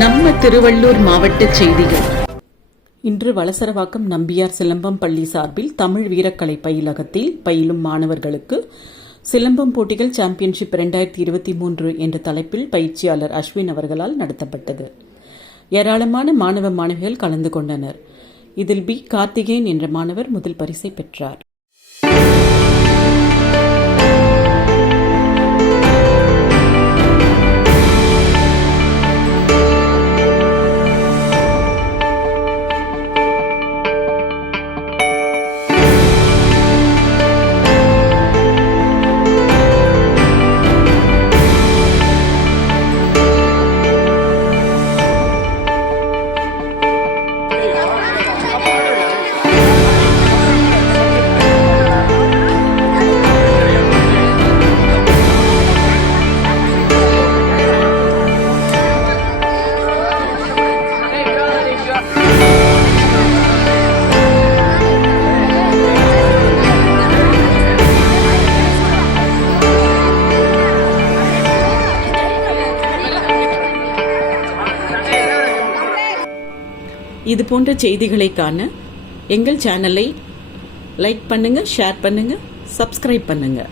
நம்ம திருவள்ளூர் மாவட்ட செய்திகள். இன்று வலசரவாக்கம் நம்பியார் சிலம்பம் பள்ளி சார்பில் தமிழ் வீரக்கலை பயிலகத்தில் பயிலும் மாணவர்களுக்கு சிலம்பம் போட்டிகள் சாம்பியன்ஷிப் 2023 என்ற தலைப்பில் பயிற்சியாளர் அஸ்வின் அவர்களால் நடத்தப்பட்டது. ஏராளமான மாணவ மாணவிகள் கலந்து கொண்டனர். இதில் பி கார்த்திகேயன் என்ற மாணவர் முதல் பரிசை பெற்றார். இது போன்ற செய்திகளை காண எங்கள் சேனலை லைக் பண்ணுங்க, ஷேர் பண்ணுங்க, சப்ஸ்கிரைப் பண்ணுங்க.